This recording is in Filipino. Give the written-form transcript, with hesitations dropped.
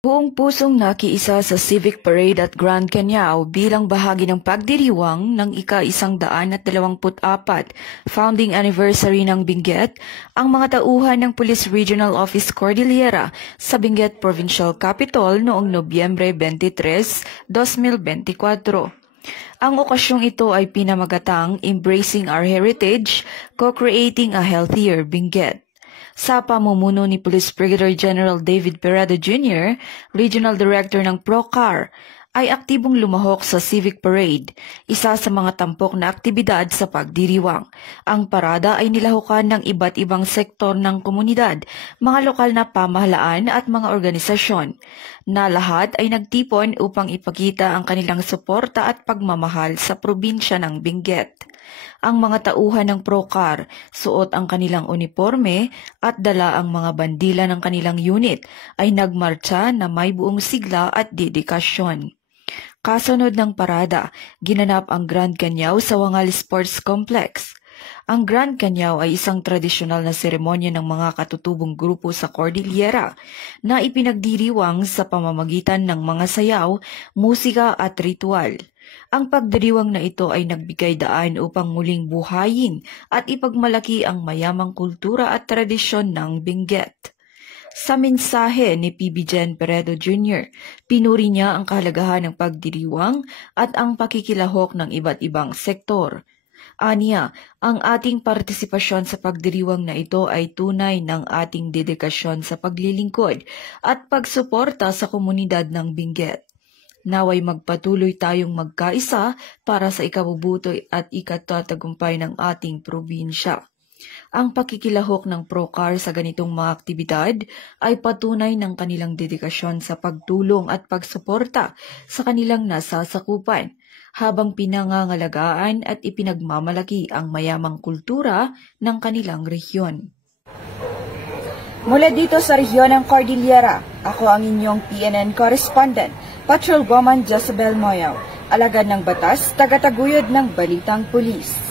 Buong pusong nakiisa sa Civic Parade at Grand Canyao bilang bahagi ng pagdiriwang ng ika-124 founding anniversary ng Benguet ang mga tauhan ng Police Regional Office Cordillera sa Benguet Provincial Capital noong Nobyembre 23, 2024. Ang okasyong ito ay pinamagatang Embracing Our Heritage, Co-Creating a Healthier Benguet. Sa pamumuno ni Police Brigadier General David Peredo Jr., Regional Director ng PROCAR, ay aktibong lumahok sa Civic Parade, isa sa mga tampok na aktibidad sa pagdiriwang. Ang parada ay nilahukan ng iba't ibang sektor ng komunidad, mga lokal na pamahalaan at mga organisasyon, na lahat ay nagtipon upang ipakita ang kanilang suporta at pagmamahal sa probinsya ng Benguet. Ang mga tauhan ng PROCAR suot ang kanilang uniforme at dala ang mga bandila ng kanilang unit ay nagmarcha na may buong sigla at dedikasyon. Kasunod ng parada, ginanap ang Grand Canyao sa Wangal Sports Complex. Ang Grand Canyao ay isang tradisyonal na seremonya ng mga katutubong grupo sa Cordillera na ipinagdiriwang sa pamamagitan ng mga sayaw, musika at ritual. Ang pagdiriwang na ito ay nagbigay daan upang muling buhayin at ipagmalaki ang mayamang kultura at tradisyon ng Benguet. Sa mensahe ni PB Gen Peredo Jr., pinuri niya ang kahalagahan ng pagdiriwang at ang pakikilahok ng iba't ibang sektor. Aniya, ang ating partisipasyon sa pagdiriwang na ito ay tunay ng ating dedikasyon sa paglilingkod at pagsuporta sa komunidad ng Benguet. Naway magpatuloy tayong magkaisa para sa ikabubuti at ikatatagumpay ng ating probinsya. Ang pakikilahok ng PROCAR sa ganitong mga aktibidad ay patunay ng kanilang dedikasyon sa pagtulong at pagsuporta sa kanilang nasasakupan, habang pinangangalagaan at ipinagmamalaki ang mayamang kultura ng kanilang rehiyon. Mula dito sa rehiyon ng Cordillera, ako ang inyong PNN correspondent, Patrolwoman Jezebel Moyaw, alagad ng batas, tagataguyod ng Balitang Pulis.